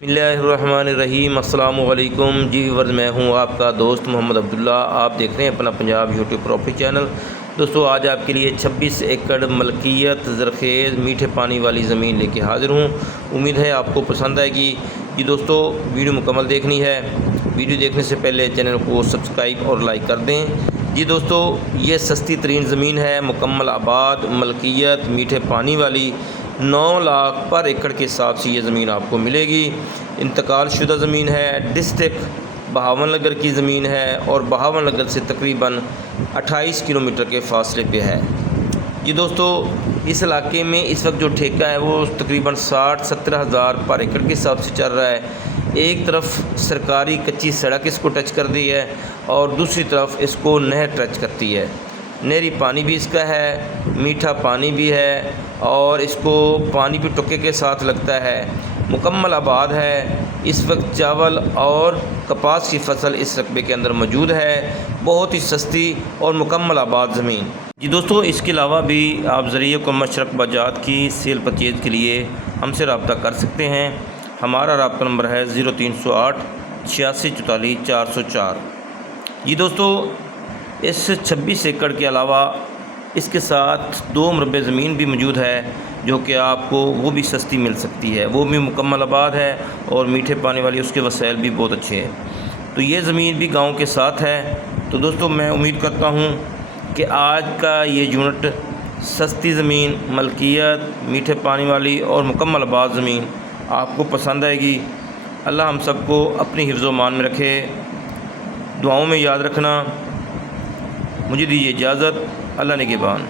बिस्मिल्लाहिर्रहमानिर्रहीम। अस्सलामु अलैकुम जी व्यूअर्स, मैं हूं आपका दोस्त मोहम्मद अब्दुल्ला। आप देख रहे हैं अपना पंजाब यूट्यूब प्रॉपर्टी चैनल। दोस्तों, आज आपके लिए 26 एकड़ मलकियत ज़रख़ेज़ मीठे पानी वाली ज़मीन लेके हाज़िर हूं। उम्मीद है आपको पसंद आएगी। जी दोस्तों, वीडियो मुकम्मल देखनी है। वीडियो देखने से पहले चैनल को सब्सक्राइब और लाइक कर दें। जी दोस्तों, ये सस्ती तरीन ज़मीन है, मुकम्मल आबाद मलकियत मीठे पानी वाली। 9 लाख पर एकड़ के हिसाब से ये ज़मीन आपको मिलेगी। इंतकाल शुदा ज़मीन है। डिस्ट्रिक्ट बहावलनगर की ज़मीन है और बहावलनगर से तकरीबन 28 किलोमीटर के फासले पे है। जी दोस्तों, इस इलाके में इस वक्त जो ठेका है वो तकरीबन 60-70 हज़ार पर एकड़ के हिसाब से चल रहा है। एक तरफ सरकारी कच्ची सड़क इसको टच कर दी है और दूसरी तरफ इसको नहर टच करती है। नहरी पानी भी इसका है, मीठा पानी भी है और इसको पानी भी टुक्के के साथ लगता है। मुकम्मल आबाद है। इस वक्त चावल और कपास की फसल इस रकबे के अंदर मौजूद है। बहुत ही सस्ती और मुकम्मल आबाद ज़मीन। जी दोस्तों, इसके अलावा भी आप ज़रिए को मशरक बाजात की सेल परचेज़ के लिए हमसे रब्ता कर सकते हैं। हमारा रब्ता नंबर है 0308 86 44 404। जी दोस्तों, इस 26 एकड़ के अलावा इसके साथ 2 मरबे ज़मीन भी मौजूद है जो कि आपको वो भी सस्ती मिल सकती है। वो भी मुकम्मल आबाद है और मीठे पानी वाली उसके वसाइल भी बहुत अच्छे हैं। तो ये ज़मीन भी गांव के साथ है। तो दोस्तों, मैं उम्मीद करता हूँ कि आज का ये यूनिट सस्ती ज़मीन मलकियत मीठे पानी वाली और मुकम्मल आबाद ज़मीन आपको पसंद आएगी। अल्लाह हम सबको अपनी हिफ्ज़ व मान में रखे। दुआओं में याद रखना। मुझे दीजिए इजाज़त। अल्लाह निगहबान।